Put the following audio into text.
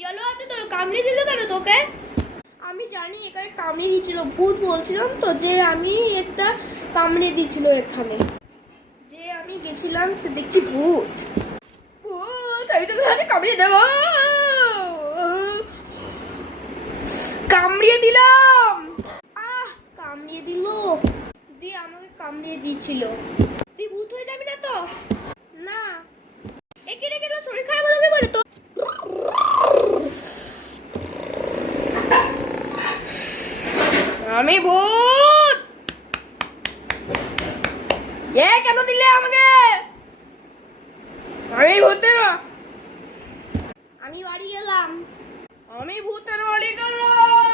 চলো হাতে তো কামড়ে দিল কেন তোকে? আমি জানি এখানে কামড়ে দিয়েছিল, ভূত বলছিলাম তো যে আমি একটা কামড়ে দিয়েছিল এখানে, যে আমি গেছিলাম সে দেখছি ভূত। ভূত, আমি তোকে হাতে কামড়িয়ে দেবো। কামড়িয়ে দিলাম। কামড়িয়ে দিল, দিয়ে আমাকে কামড়িয়ে দিয়েছিল। তুই ভূত হয়ে যাবি না তো? না। একে রেখে শরীর খারাপ হলো কি করে তো? আমি ভূত। কেন দিলে আমাকে? আমি ভূতের, আমি বাড়ি গেলাম। আমি ভূতের বাড়ি গেলাম।